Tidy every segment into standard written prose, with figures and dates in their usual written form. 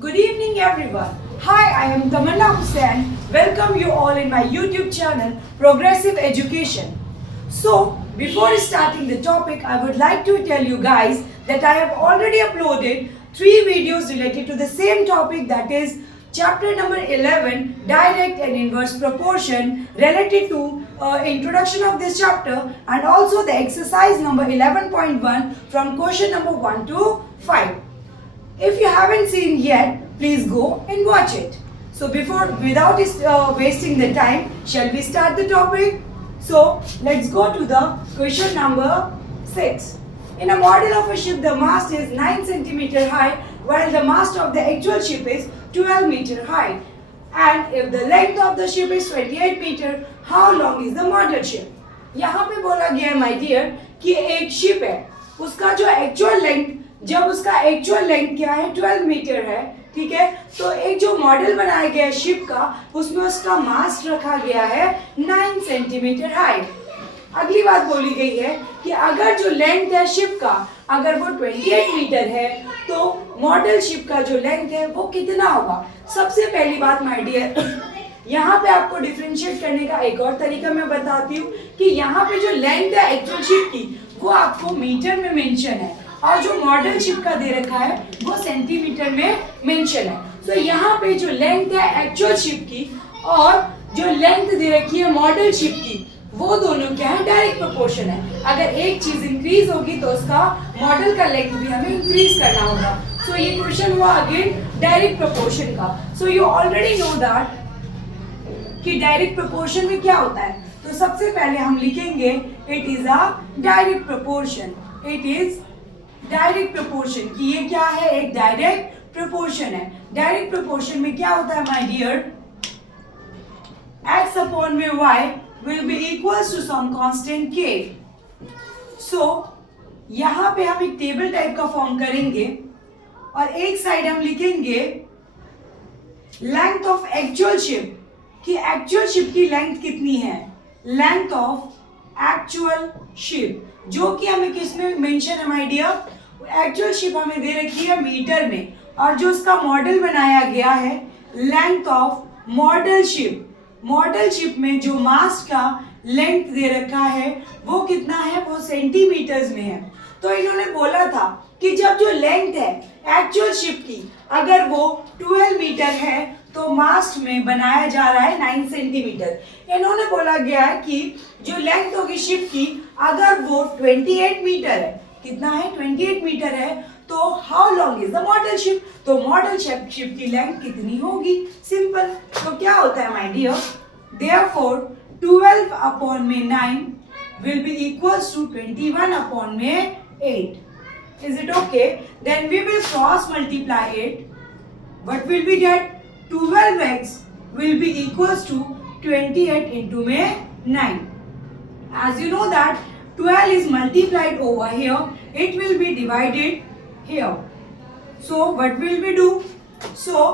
Good evening everyone. Hi, I am Tamanna Hussain. Welcome you all in my YouTube channel Progressive Education. So, before starting the topic, I would like to tell you guys that I have already uploaded 3 videos related to the same topic, that is chapter number 11 direct and inverse proportion, related to introduction of this chapter, and also the exercise number 11.1 from question number 1 to 5. If you haven't seen yet, please go and watch it. So without wasting the time, shall we start the topic? So let's go to the question number 6. In a model of a ship, the mast is 9 centimeter high, while the mast of the actual ship is 12 meter high. And if the length of the ship is 28 meter, how long is the model ship? यहाँ पे बोला गया है, my dear, कि एक ship है, उसका जो एक्चुअल लेंथ, जब उसका एक्चुअल लेंथ क्या है 12 मीटर है, ठीक है, तो एक जो मॉडल बनाया गया है शिप का, उसमें उसका मास्ट रखा गया है 9 सेंटीमीटर हाई। अगली बात बोली गई है कि अगर जो लेंथ है शिप का, अगर वो 28 मीटर है, तो मॉडल शिप का जो लेंथ है वो कितना होगा। सबसे पहली बात माय डियर, यहाँ पे आपको डिफरेंशिएट करने का एक और तरीका मैं बताती हूँ कि यहाँ पे जो लेंथ है एक्चुअल शिप की वो आपको मीटर में मेंशन है, और जो मॉडल शिप का दे रखा है वो सेंटीमीटर में मेंशन है। तो यहाँ पे जो लेंथ है एक्चुअल शिप की और जो लेंथ दे रखी है मॉडल शिप की, वो दोनों क्या है, डायरेक्ट प्रोपोर्शन है। अगर एक चीज इंक्रीज होगी तो उसका मॉडल का लेंथ भी हमें इंक्रीज करना होगा। सो ये क्वेश्चन हुआ अगेन डायरेक्ट प्रोपोर्शन का। So you already know that कि डायरेक्ट प्रोपोर्शन में क्या होता है। तो सबसे पहले हम लिखेंगे it is a direct proportion. It is direct proportion कि ये क्या है, एक डायरेक्ट प्रोपोर्शन है। डायरेक्ट प्रोपोर्शन में क्या होता है माय डियर, x अपॉन में y will be equals to some constant k. So यहाँ पे हम एक टेबल टाइप का फॉर्म करेंगे और एक साइड हम लिखेंगे लेंथ ऑफ एक्चुअल शिप, कि एक्चुअल शिप की लेंथ कितनी है, लेंथ ऑफ एक्चुअल शिप, जो कि हमें किसमें मेंशन है माय डियर, एक्चुअल शिप हमें दे रखी है मीटर में, और जो उसका मॉडल बनाया गया है length of model ship, model ship में जो मास्ट का लेंथ दे रखा है वो कितना है, वो सेंटीमीटर्स में है। तो इन्होंने बोला था कि जब जो लेंथ है एक्चुअल शिप की अगर वो 12 मीटर है तो मास्ट में बनाया जा रहा है 9 सेंटीमीटर। इन्होंने बोला गया है कि जो लेंथ होगी शिप की अगर वो 28 मीटर है, कितना है 28 मीटर है, तो how long is the model ship, तो मॉडल शिप की लेंथ कितनी होगी, सिंपल। तो क्या होता है माय डियर, देयरफॉर 12 अपॉन में 9 will be equals to 21 upon में 8। Is it okay? Then we will cross multiply it, what will we get, 12x will be equals to 28 into में 9. As you know that 12 is multiplied over here, it will be divided here. So what will we do? So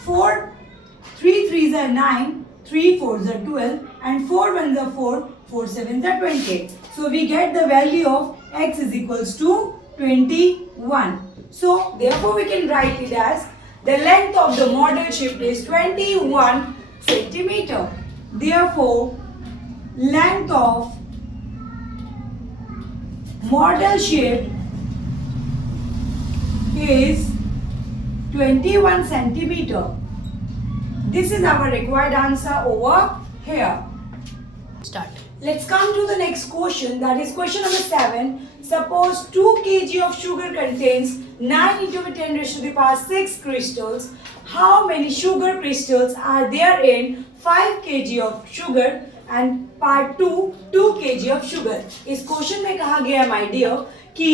3 3s are 9, 3 4s are 12, and 4 1s are 4, 4 7s are 28. So we get the value of x is equals to 21. So therefore we can write it as the length of the model ship is 21 centimeter. Therefore, length of model ship is 21 centimeter. This is our required answer over here. Start. Let's come to the next question, that is question number 7. Suppose 2 kg of sugar contains 9 into 10 raised to the power 6 crystals. How many sugar crystals are there in 5 kg of sugar? And part 2, 2 kg of sugar. इस question में कहा गया my dear कि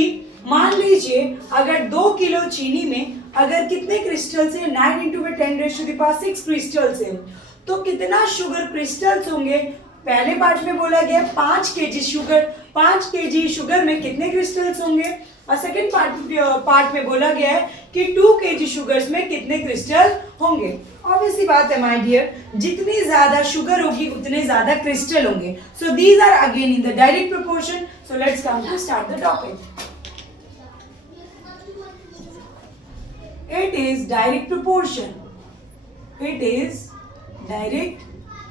मान लीजिए अगर 2 kilo चीनी में अगर कितने क्रिस्टल्स है, 9 into 10 raised to the power 6 crystals है, तो कितना शुगर क्रिस्टल्स होंगे। पहले पार्ट में बोला गया 5 केजी शुगर, 5 केजी शुगर में कितने क्रिस्टल्स होंगे, और सेकंड पार्ट में बोला गया है कि 2 केजी शुगर्स में कितने क्रिस्टल होंगे। ऑब्वियस सी बात है माय डियर, जितनी ज्यादा शुगर होगी उतने ज्यादा क्रिस्टल होंगे। So these are again in the direct proportion. So let's come to start the topic. It is direct proportion. It is direct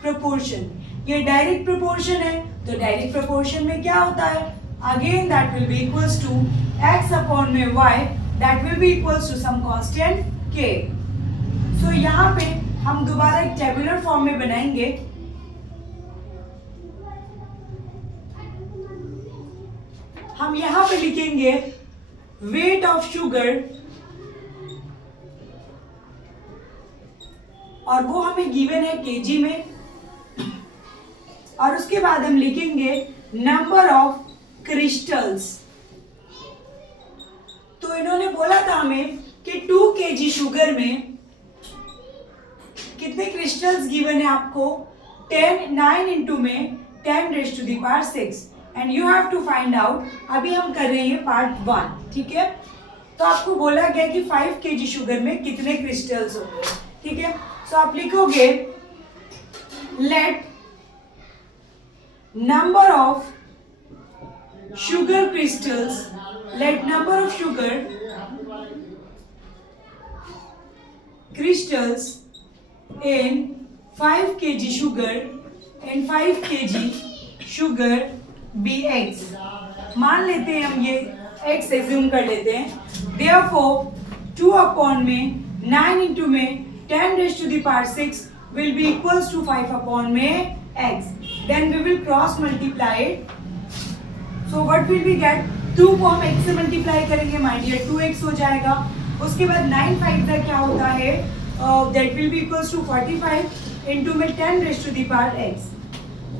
proportion. ये direct proportion है, तो direct proportion में क्या होता है? Again that will be equals to x upon में y, that will be equals to some constant k. So यहाँ पे हम दोबारा एक tabular form में बनाएंगे. हम यहाँ पे लिखेंगे weight of sugar, और वो हमें गिवन है केजी में, और उसके बाद हम लिखेंगे नंबर ऑफ क्रिस्टल्स. तो इन्होंने बोला था हमें कि 2 kg शुगर में कितने क्रिस्टल्स गिवन है आपको? 9 इंटू में 10⁻⁶, and you have to find out. अभी हम कर रहे हैं पार्ट 1, ठीक है? तो आपको बोला गया कि 5 kg शुगर में कितने क्रिस्टल्स होंगे, ठीक है? सो आप लिखोगे let number of sugar crystals, let number of sugar crystals in 5 kg sugar be x. मान लेते हैं हम ये x एज्यूम कर लेते हैं. Therefore 2 upon में 9 into में 10⁻⁶ will be equals to 5 upon में x. Then we will cross multiply it. So what will we get? 2 को हम x से मल्टीप्लाई करेंगे माय डियर, 2x हो जाएगा. उसके बाद 9 5 का क्या होता है? That will be equals to 45 into में 10⁻�x.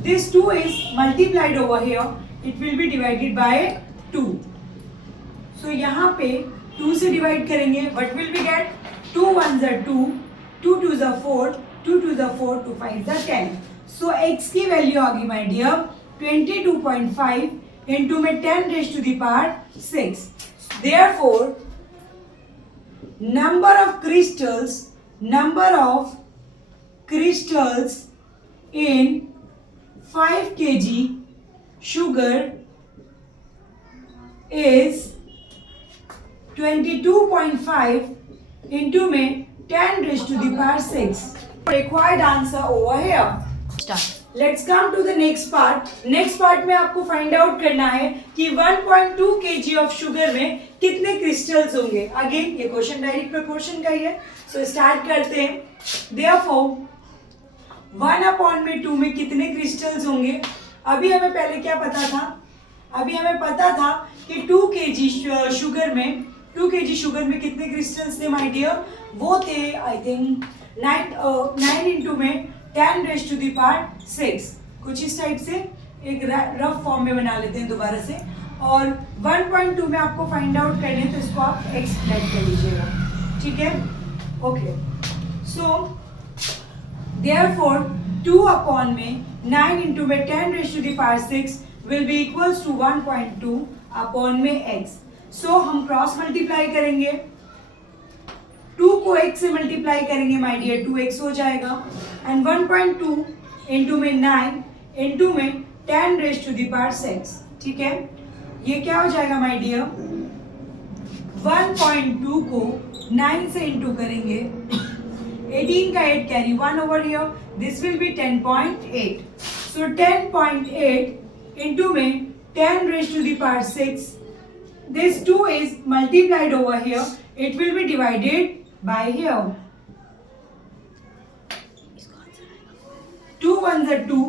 This 2 is multiplied over here. It will be divided by 2. So यहाँ पे 2 से डिवाइड करेंगे. What will we get? 2 1s are 2, 2 2s are 4, 2 2s are 4, 2 5s are 10. So x की value आ गई my dear 22.5 into में 10⁻⁶. Therefore number of crystals in 5 kg sugar is 22.5 into में 10⁻⁶. Required answer over here. Start. Let's come to the next part. Next part में आपको find out करना है कि 1.2 kg of sugar में कितने क्रिस्टल्स होंगे. अगेन ये क्वेश्चन डायरेक्ट प्रोपोर्शन का ही है. सो स्टार्ट करते हैं. Therefore 1 upon में 2 में कितने क्रिस्टल्स होंगे? अभी हमें पहले क्या पता था? अभी हमें पता था कि 2 kg शुगर में कितने क्रिस्टल्स थे माय डियर? वो थे आई थिंक 9 इंटू में 10⁻⁶. कुछ इस टाइप से एक रफ फॉर्म में बना लेते हैं दोबारा से. और 1.2 में आपको फाइंड आउट करने हैं, तो इसको आप x ऐड कर लीजिएगा, ठीक है? ओके. सो देयरफॉर 2 अपॉन में 9 इंटू में 10⁻⁶ will be equals to 1.2 upon में x. सो हम क्रॉस मल्टीप्लाई करेंगे. 2 को x से मल्टीप्लाई करेंगे माय डियर, 2x हो जाएगा. एंड 1.2 इंटू में 9 इंटू में 10⁻⁶, ठीक है? ये क्या हो जाएगा माय डियर? 1.2 को 9 से इंटू करेंगे. 18 का 8 carry 1 over here. This will be 10.8. So 10.8 into में 10⁻⁶. This 2 is multiplied over here. It will be divided by here. 2 1s are 2,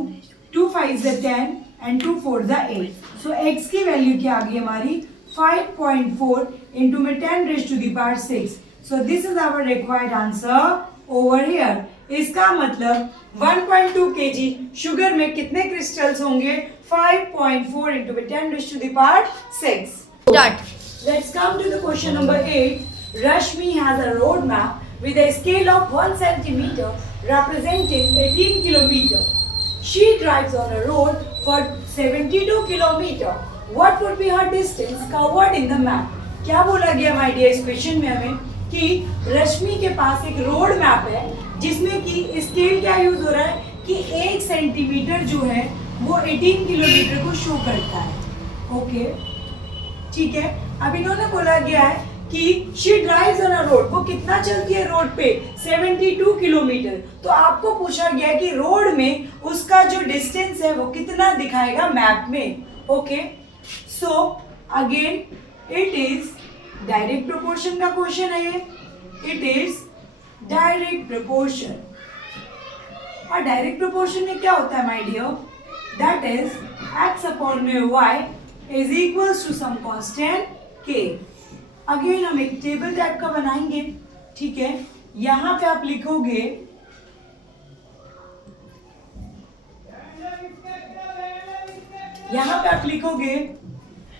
2 5s are 10, and 2 4s are 8. So x की value क्या आ गई हमारी? 5.4 into में 10⁻⁶. So this is our required answer over here. इसका मतलब 1.2 kg sugar में कितने crystals होंगे? 5.4 into में 10⁻⁶. Start. Let's come to the question number 8. Rashmi has a road map with a scale of 1 centimeter representing 18 kilometer. She drives on a road for 72 kilometer. What would be her distance covered in the map? क्या बोला गया my dear इस question में हमें कि रश्मि के पास एक road map है जिसमें कि स्केल क्या यूज हो रहा है कि 1 सेंटीमीटर जो है वो 18 किलोमीटर को शो करता है. ओके, ठीक है. अब इन्होंने बोला गया है कि she drives on a road, वो कितना चलती है रोड पे, 72 किलोमीटर। तो आपको पूछा गया कि रोड में उसका जो डिस्टेंस है वो कितना दिखाएगा मैप में। Okay, so again it is direct proportion का क्वेश्चन है ये, इट इज डायरेक्ट प्रोपोर्शन। और डायरेक्ट प्रोपोर्शन में क्या होता है my dear, that is x upon में y is equals to some constant k। अगेन हम एक टेबल टाइप का बनाएंगे, ठीक है। यहां पे आप लिखोगे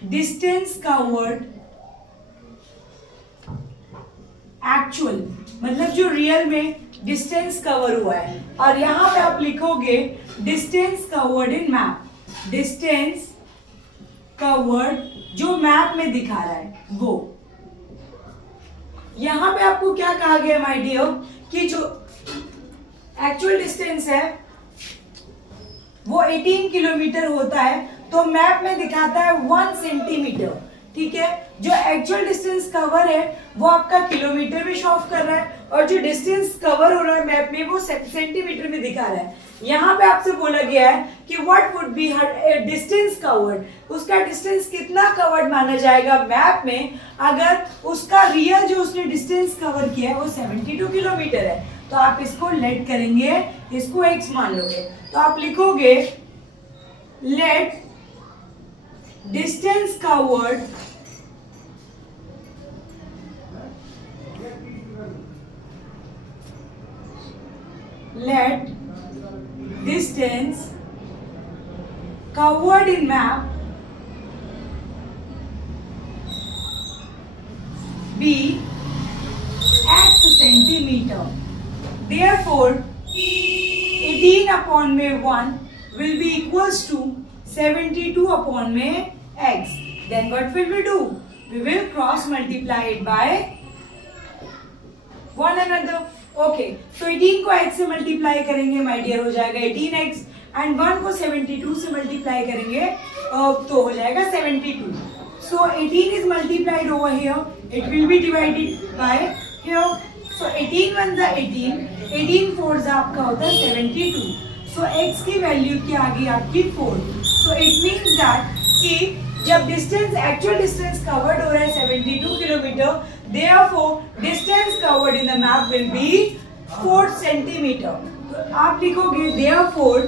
डिस्टेंस कवर्ड एक्चुअल, मतलब जो रियल में डिस्टेंस कवर हुआ है, और यहां पे आप लिखोगे distance covered in map, distance covered जो मैप में दिखा रहा है वो। यहां पे आपको क्या कहा गया माय डियर कि जो एक्चुअल डिस्टेंस है वो 18 किलोमीटर होता है, तो मैप में दिखाता है 1 सेंटीमीटर, ठीक है। जो एक्चुअल डिस्टेंस कवर है वो आपका किलोमीटर में शो ऑफ कर रहा है, और जो डिस्टेंस कवर हो रहा है मैप में वो सेंटीमीटर में दिखा रहा है। यहाँ पे आपसे बोला गया है कि what would be her distance covered, उसका डिस्टेंस कितना कवर्ड माना जाएगा मैप में अगर उसका रियल जो उसने डिस्टेंस कवर किया है वो 72 किलोमीटर है। तो आप इसको लेट करेंगे, इसको x मान लोगे, तो आप लिखोगे let distance covered let distance covered in map be x centimeter. Therefore 18 upon में 1 will be equals to 72 upon में x. Then what will we do? We will cross multiply it by one another. Okay, तो 18 को x से multiply करेंगे my dear हो जाएगा 18x, and 1 को 72 से मल्टीप्लाई करेंगे तो हो जाएगा 72. So 18 is multiplied over here, it will be divided by here. So 18 1 जा 18, 18 4 जा आपका होता है 72. सो x की वैल्यू क्या आ गई आपकी 4. सो इट मींस दैट कि जब डिस्टेंस एक्चुअल डिस्टेंस कवर्ड हो रहा है 72 kilometre, therefore distance covered in the map will be 4 centimeter. तो आप लिखोगे therefore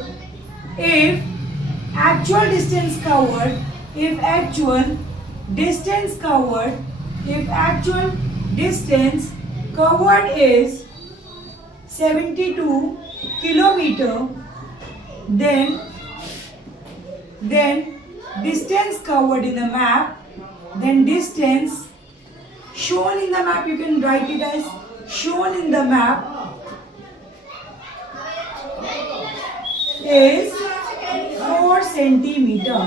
if actual distance covered is 72 kilometer, then distance covered in the map, then distance shown in the map, you can write it as shown in the map is 4 centimeter.